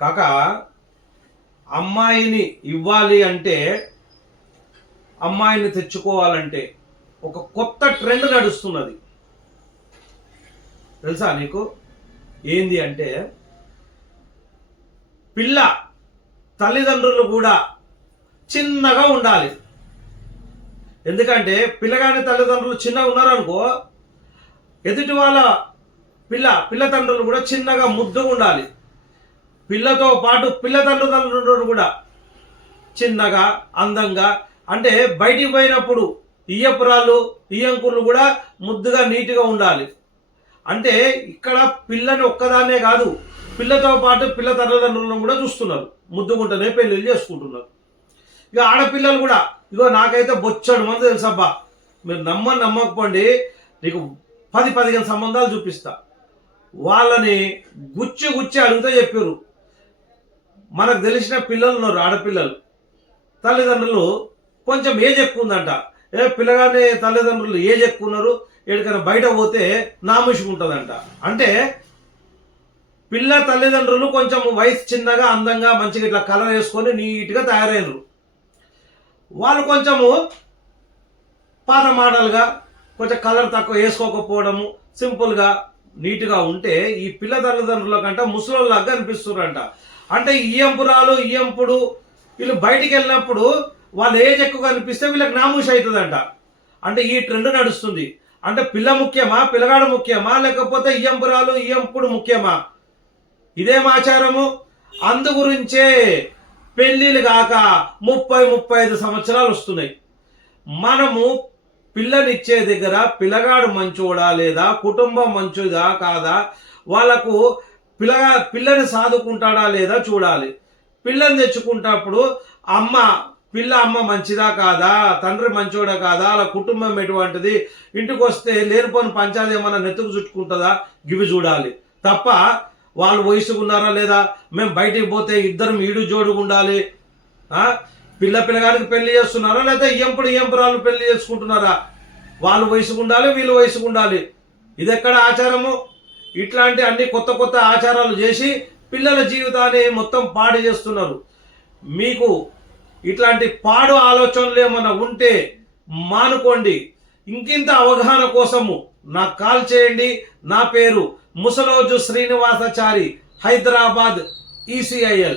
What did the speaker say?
కాక అమ్మాయిని ఇవ్వాలి అంటే, అమ్మాయిని తెచ్చుకోవాలంటే ఒక కొత్త ట్రెండ్ నడుస్తున్నది. తెలుసా నీకు? ఏంది అంటే, పిల్ల తల్లిదండ్రులు కూడా చిన్నగా ఉండాలి. ఎందుకంటే పిల్లగాని తల్లిదండ్రులు చిన్నగా ఉన్నారనుకో, ఎదుటి వాళ్ళ పిల్ల తండ్రులు కూడా చిన్నగా ముద్దుగా ఉండాలి. పిల్లతో పాటు పిల్ల తల్లిదండ్రులు కూడా చిన్నగా అందంగా, అంటే బయటికి పోయినప్పుడు ఇయ్యపురాలు ఇయ్యంకుర్లు కూడా ముద్దుగా నీట్గా ఉండాలి. అంటే ఇక్కడ పిల్లని ఒక్కదాన్నే కాదు, పిల్లతో పాటు పిల్ల తల్లిదండ్రులను కూడా చూస్తున్నారు, ముద్దుకుంటేనే పెళ్ళిళ్ళు చేసుకుంటున్నారు. ఇక ఆడపిల్లలు కూడా, ఇగో నాకైతే బొచ్చడు మంది తెలుసబ్బా, మీరు నమ్మకపోండి, నీకు 10-15 సంబంధాలు చూపిస్తా. వాళ్ళని గుచ్చి అడిగితే చెప్పారు. మనకు తెలిసిన పిల్లలు ఉన్నారు, ఆడపిల్లలు తల్లిదండ్రులు కొంచెం ఏజ్ ఎక్కువ ఉందంట. పిల్లగానే తల్లిదండ్రులు ఏజ్ ఎక్కువ ఉన్నారు, ఎక్కడికైనా బయట పోతే నాముషుకుంటుందంట. అంటే పిల్ల తల్లిదండ్రులు కొంచెం వయసు చిన్నగా అందంగా మంచిగా ఇట్లా కలర్ వేసుకొని నీట్గా తయారయ్యారు. వాళ్ళు కొంచెము పాత మోడల్గా కొంచెం కలర్ తక్కువ వేసుకోకపోవడము, సింపుల్గా నీట్గా ఉంటే ఈ పిల్ల తల్లిదండ్రుల కంటే ముసలోళ్ళలాగా అనిపిస్తున్నారంట. అంటే ఇయ్యంపురాలు ఇయ్యంపుడు వీళ్ళు బయటికి వెళ్ళినప్పుడు వాళ్ళు ఏజ్ ఎక్కువ అనిపిస్తే వీళ్ళకి నామూష అవుతుందంట. అంటే ఈ ట్రెండ్ నడుస్తుంది. అంటే పిల్ల ముఖ్యమా, పిల్లగాడు ముఖ్యమా, లేకపోతే ఇయ్యంపురాలు ఇయ్యంపుడు ముఖ్యమా? ఇదేం ఆచారము? అందు గురించే పెళ్ళిళ్ళు కాక 30-35 సంవత్సరాలు వస్తున్నాయి. మనము పిల్లనిచ్చే దగ్గర పిల్లగాడు మంచోడా లేదా, కుటుంబం మంచిదా కాదా, వాళ్ళకు పిల్లని సాదుకుంటాడా లేదా చూడాలి. పిల్లని తెచ్చుకుంటప్పుడు పిల్ల అమ్మ మంచిదా కాదా, తండ్రి మంచోడా కాదా, అలా కుటుంబం ఎటువంటిది, ఇంటికి వస్తే లేనిపోని పంచాయతీ ఏమన్నా నెత్తుకు చుట్టుకుంటుందా, గివి చూడాలి తప్ప వాళ్ళు వయసుకున్నారా లేదా, మేము బయటికి పోతే ఇద్దరం ఈడు జోడుగా ఉండాలి, పిల్లగానికి పెళ్లి చేస్తున్నారా లేదా ఇయ్యంపురాలు పెళ్లి చేసుకుంటున్నారా, వాళ్ళు వయసుకుండాలి వీళ్ళు వయసుకుండాలి, ఇది ఎక్కడ ఆచారము? ఇట్లాంటి అన్ని కొత్త ఆచారాలు చేసి పిల్లల జీవితాన్ని మొత్తం పాడు చేస్తున్నారు. మీకు ఇట్లాంటి పాడు ఆలోచనలు ఏమైనా ఉంటే మానుకోండి. ఇంకింత అవగాహన కోసము నాకు కాల్ చేయండి. నా పేరు ముసలోజు శ్రీనివాసాచారి, హైదరాబాద్, ECIL.